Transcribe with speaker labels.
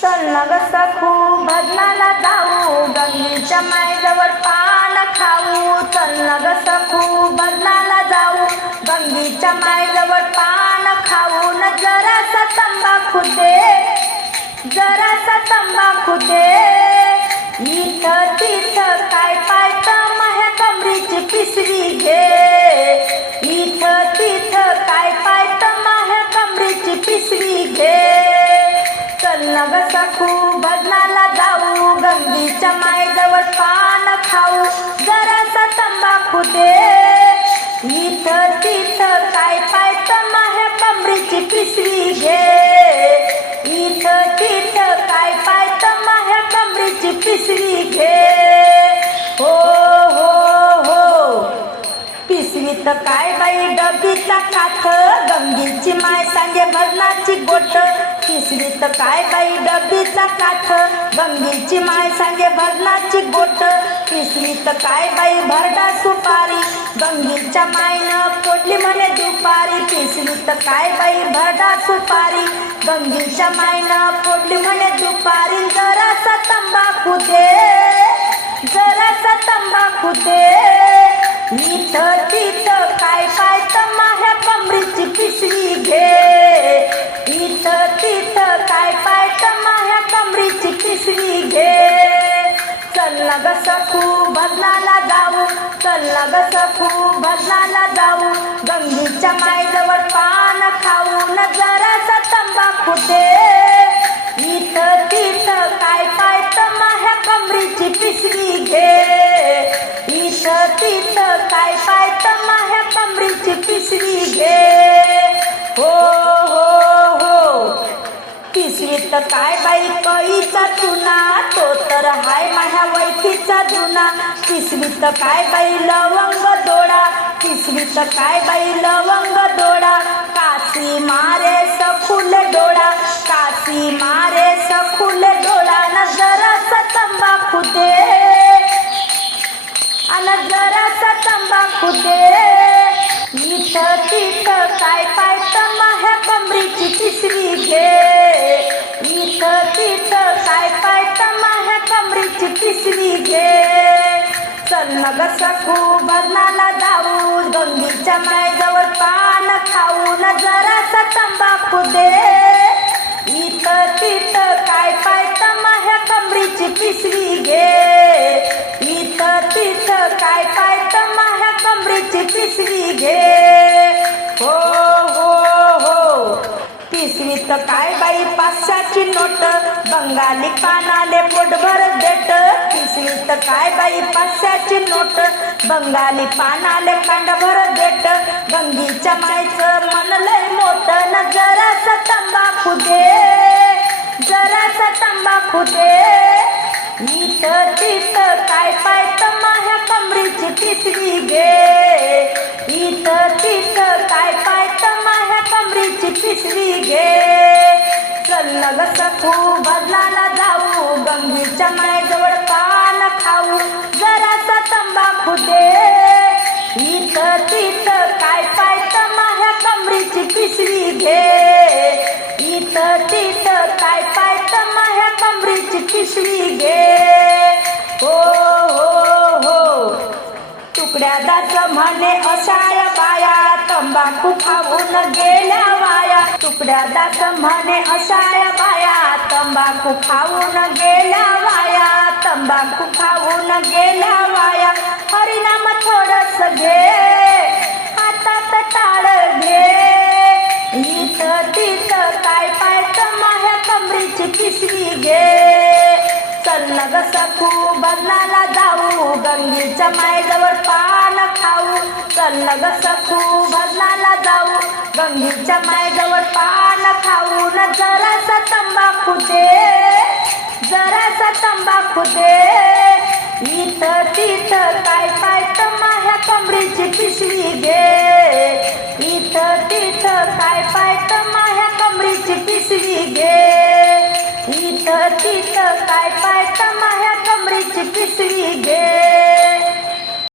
Speaker 1: चल न ग सखू भजनाला जाऊ. गंगीच्या मायजवळ पान खाऊ. चल न ग सखू भजनाला जाऊ. गंगीच्या मायजवळ पान खाऊ. न जरासा तंबाखू दे जरासा तंबाखू दे इथं तिथं काय पायत माझ्या कमरीची पिसवी घे. न ग सखू जाऊ. गंगीच्या मायजवळ पान खाऊ. जरासा तंबाखू दे. इथं तिथं काय पायत माझ्या कमरीची पिसवी घे. इथं तिथं काय पायत माझ्या कमरीची पिसवी घे. तर काय बाई डबीचा काथ गंगीची माय सांगे भरणाची गोट पिसवीत काय बाई डबीचा काथ गंगीची माय सांगे भरणाची गोट पिसवीत काय बाई भरडा सुपारी? गंगीच्या मायनं फोडली म्हणे दुपारी. तर काय बाई भरडा सुपारी? गंगीच्या मायनं फोडली म्हणे दुपारी. जरासा तंबाखू दे. जरासा तंबाखू दे. इथं तिथं ग सखू भजनाला जाऊ. चल न ग सखू भजनाला जाऊ. गंगीच्या मायजवळ पान खाऊ. न जरासा तंबाखू दे इथं तिथं काय पायत माझ्या कमरीची पिशवी घे. इथं तिथं काय पायत माझ्या कमरीची पिशवी घे. तर काय बाई कळीचा चुना तो तर हाय माझ्या वैखीचा जुना पिशवीत काय बाई लवंग दोडा. पिशवीत काय बाई लवंग दोडा. काशी मारे सखुल डोळा काशी मारे कमरीची घे चल न सखू जाऊ गंगीच्या मायजवळ पान खाऊ न जरासा तंबाखू दे. इथं तिथं काय पाय माझ्या कमरीची पिशवी घे. इथं तिथं काय पाय माझ्या कमरीची पिशवी घे. हो हो हो. पिशवीत काय बाई पाचशाची नोट? बंगाली पानाले पोटभर असली तर काय बाई पाचशाची नोट. बंगाली पानाले कांडभर देट गंगीच्या मायचं मन लय मोठ. न जरासा तंबाखू दे जरासा तंबाखू दे. इथं तिथं काय पायत माझ्या कमरीची तिसरी घे. इथं तिथं काय पाय माझ्या कमरीची तिसरी घे. चल न ग सखू बदलाला जाऊ. गंगीच्या माय पिशवी घे हो हो हो. तुकड्या दास म्हणे असाय बाया तंबाखू खाऊन गेल्या वाया. तुकड्या दास म्हणे असाय बाया तंबाखू खाऊन गेल्या वाया. तंबाखू खाऊन गेल्या वाया. हरिनाम थोडस घे हातात ताळ घे. इथं तिथं काय पाय माझ्या कमरीची पिशवी घे. चल न ग सखू जाऊ गंगीच्या मायजवळ पान खाऊ. चल न ग सखू जाऊ गंगीच्या मायजवळ पान खाऊ. न जरासा तंबाखू दे जरासा तंबाखू दे इथं तिथं काय पायत माझ्या कमरीची पिशवी घे. इथं तिथं